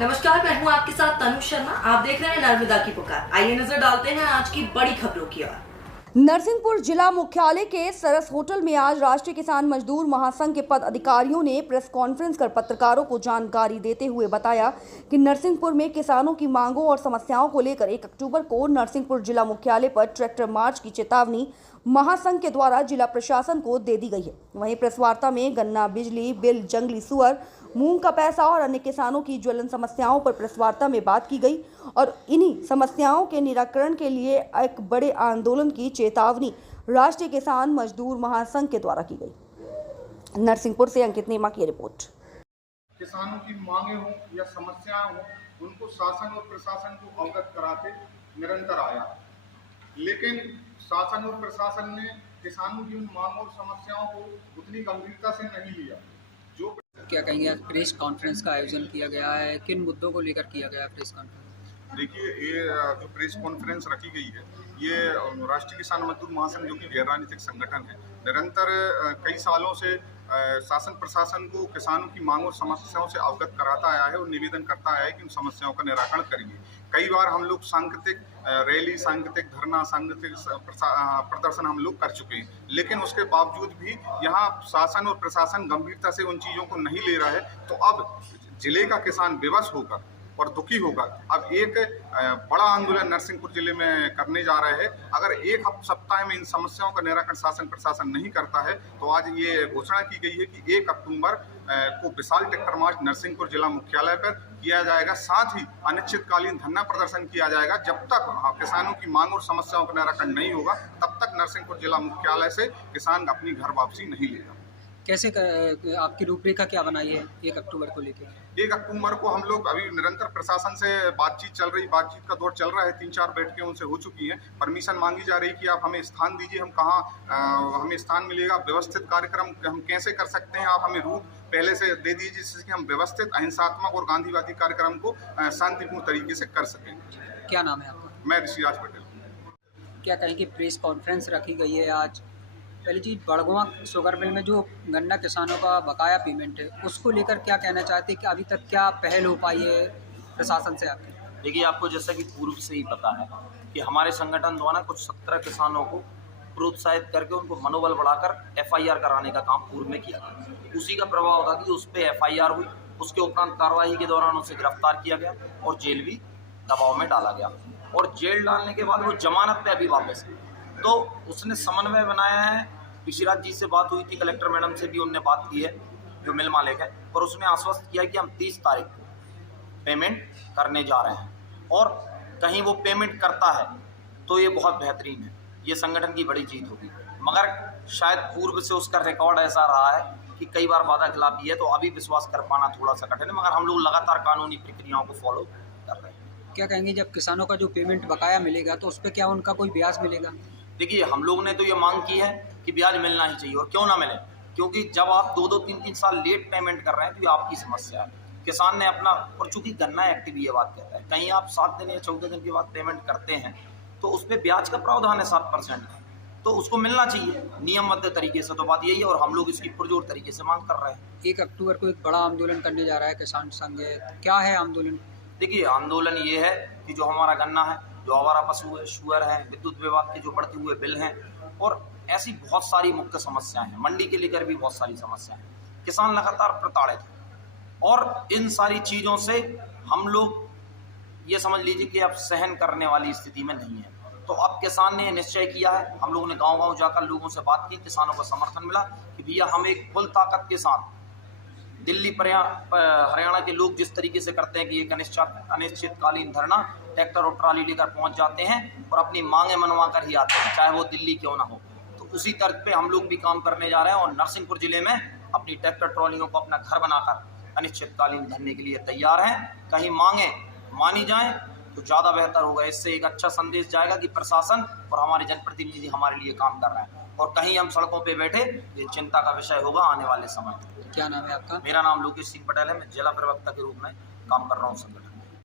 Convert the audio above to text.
नमस्कार, मैं हूं आपके साथ तनु शर्मा। आप देख रहे हैं नर्मदा की पुकार। आइए नजर डालते हैं आज की बड़ी खबरों की ओर। नरसिंहपुर जिला मुख्यालय के सरस होटल में आज राष्ट्रीय किसान मजदूर महासंघ के पद अधिकारियों ने प्रेस कॉन्फ्रेंस कर पत्रकारों को जानकारी देते हुए बताया कि नरसिंहपुर में किसानों की मांगों और समस्याओं को लेकर 1 अक्टूबर को नरसिंहपुर जिला मुख्यालय पर ट्रैक्टर मार्च की चेतावनी महासंघ के द्वारा जिला प्रशासन को दे दी गई है। वहीं प्रेस वार्ता में गन्ना, बिजली बिल, जंगली सुअर, मूंग का पैसा और अन्य किसानों की ज्वलन समस्याओं पर प्रेस वार्ता में बात की गई और इन्हीं समस्याओं के निराकरण के लिए एक बड़े आंदोलन की चेतावनी राष्ट्रीय किसान मजदूर महासंघ के द्वारा की गई। नरसिंहपुर से अंकित नेमा की रिपोर्ट। किसानों की मांगे हों या समस्याएं हों, उनको शासन और प्रशासन को अवगत कराते निरंतर आया, लेकिन शासन और प्रशासन ने किसानों की उन मांगों और समस्याओं को उतनी गंभीरता से नहीं लिया। जो क्या कहेंगे, आज प्रेस कॉन्फ्रेंस का आयोजन किया गया है, किन मुद्दों को लेकर किया गया है प्रेस कॉन्फ्रेंस? देखिए, ये जो प्रेस कॉन्फ्रेंस रखी गई है, ये राष्ट्रीय किसान मजदूर महासंघ जो कि गैर राजनीतिक संगठन है, निरंतर कई सालों से शासन प्रशासन को किसानों की मांग और समस्याओं से अवगत कराता आया है और निवेदन करता आया है कि उन समस्याओं का निराकरण करिए। कई बार हम लोग सांकेतिक रैली, सांकेतिक धरना, सांकेतिक प्रदर्शन हम लोग कर चुके हैं, लेकिन उसके बावजूद भी यहाँ शासन और प्रशासन गंभीरता से उन चीज़ों को नहीं ले रहा है। तो अब जिले का किसान विवश होकर और दुखी होगा अब एक बड़ा आंदोलन नरसिंहपुर जिले में करने जा रहे हैं। अगर एक सप्ताह में इन समस्याओं का निराकरण शासन प्रशासन नहीं करता है तो आज ये घोषणा की गई है कि 1 अक्टूबर को विशाल ट्रैक्टर मार्च नरसिंहपुर जिला मुख्यालय पर किया जाएगा। साथ ही अनिश्चितकालीन धरना प्रदर्शन किया जाएगा। जब तक किसानों की मांग और समस्याओं का निराकरण नहीं होगा तब तक नरसिंहपुर जिला मुख्यालय से किसान अपनी घर वापसी नहीं लेगा। कैसे आपकी रूपरेखा क्या बनाई है 1 अक्टूबर को लेकर? 1 अक्टूबर को हम लोग अभी निरंतर प्रशासन से बातचीत का दौर चल रहा है। 3-4 बैठकें उनसे हो चुकी हैं। परमिशन मांगी जा रही है कि आप हमें स्थान दीजिए, हम कहाँ हमें स्थान मिलेगा, व्यवस्थित कार्यक्रम हम कैसे कर सकते हैं, आप हमें रूट पहले से दे दीजिए जिससे कि हम व्यवस्थित, अहिंसात्मक और गांधीवादी कार्यक्रम को शांतिपूर्ण तरीके से कर सकें। क्या नाम है आपका? मैं ऋषिराज पटेल। क्या कहेंगे, प्रेस कॉन्फ्रेंस रखी गई है आज? पहली चीज़, बड़गुआ शुगर मिल में जो गन्ना किसानों का बकाया पेमेंट है उसको लेकर क्या कहना चाहते हैं कि अभी तक क्या पहल हो पाई है प्रशासन से आपकी? देखिए, आपको जैसा कि पूर्व से ही पता है कि हमारे संगठन द्वारा कुछ 17 किसानों को प्रोत्साहित करके उनको मनोबल बढ़ाकर FIR कराने का काम पूर्व में किया गया। उसी का प्रभाव था कि उस पर FIR हुई। उसके उपरांत कार्रवाई के दौरान उसे गिरफ्तार किया गया और जेल भी दबाव में डाला गया और जेल डालने के बाद वो जमानत पे अभी वापस है। तो उसने समन्वय बनाया है। ऋषिराज जी से बात हुई थी, कलेक्टर मैडम से भी उनने बात की है जो मिल मालिक है, और उसने आश्वस्त किया कि हम 30 तारीख को पेमेंट करने जा रहे हैं और कहीं वो पेमेंट करता है तो ये बहुत बेहतरीन है, ये संगठन की बड़ी जीत होगी। मगर शायद पूर्व से उसका रिकॉर्ड ऐसा रहा है कि कई बार वादा खिलाफी है, तो अभी विश्वास कर पाना थोड़ा सा कठिन है, मगर हम लोग लगातार कानूनी प्रक्रियाओं को फॉलो कर रहे हैं। क्या कहेंगे, जब किसानों का जो पेमेंट बकाया मिलेगा तो उस पर क्या उनका कोई ब्याज मिलेगा? देखिए, हम लोग ने तो ये मांग की है कि ब्याज मिलना ही चाहिए, और क्यों ना मिले, क्योंकि जब आप 2-2, 3-3 साल लेट पेमेंट कर रहे हैं तो ये आपकी समस्या है। किसान ने अपना, और चूंकि गन्ना एक्टिव ये बात कहता है, कहीं आप 7 दिन या 14 दिन के बाद पेमेंट करते हैं तो उस पर ब्याज का प्रावधान है 7%, तो उसको मिलना चाहिए नियमबद्ध तरीके से। तो बात यही है और हम लोग इसकी पुरजोर तरीके से मांग कर रहे हैं। 1 अक्टूबर को एक बड़ा आंदोलन करने जा रहा है किसान संघ, क्या है आंदोलन? देखिए, आंदोलन ये है कि जो हमारा गन्ना है, जो आवारा पशु है, शुअर है, विद्युत विभाग के जो बढ़ते हुए बिल हैं और ऐसी बहुत सारी मुख्य समस्याएं हैं, मंडी के लेकर भी बहुत सारी समस्याएं हैं। किसान लगातार प्रताड़ित है और इन सारी चीज़ों से हम लोग ये समझ लीजिए कि अब सहन करने वाली स्थिति में नहीं है। तो अब किसान ने निश्चय किया है, हम लोगों ने गांव-गांव जाकर लोगों से बात की, किसानों को समर्थन मिला कि भैया हम एक फुल ताकत के साथ दिल्ली हरियाणा के लोग जिस तरीके से करते हैं कि एक अनिश्चितकालीन धरना, ट्रैक्टर और ट्राली लेकर पहुंच जाते हैं और अपनी मांगे मनवा कर ही आते हैं, चाहे वो दिल्ली क्यों ना हो। तो उसी तर्ज पे हम लोग भी काम करने जा रहे हैं और नरसिंहपुर जिले में अपनी ट्रैक्टर ट्रॉलियों को अपना घर बनाकर अनिश्चितकालीन धरने के लिए तैयार हैं। कहीं मांगे मानी जाएं तो ज़्यादा बेहतर होगा। इससे एक अच्छा संदेश जाएगा कि प्रशासन और हमारे जनप्रतिनिधि हमारे लिए काम कर रहे हैं, और कहीं हम सड़कों पे बैठे ये चिंता का विषय होगा आने वाले समय में। क्या नाम है आपका? मेरा नाम लोकेश सिंह पटेल है। मैं जिला प्रवक्ता के रूप में काम कर रहा हूँ संगठन।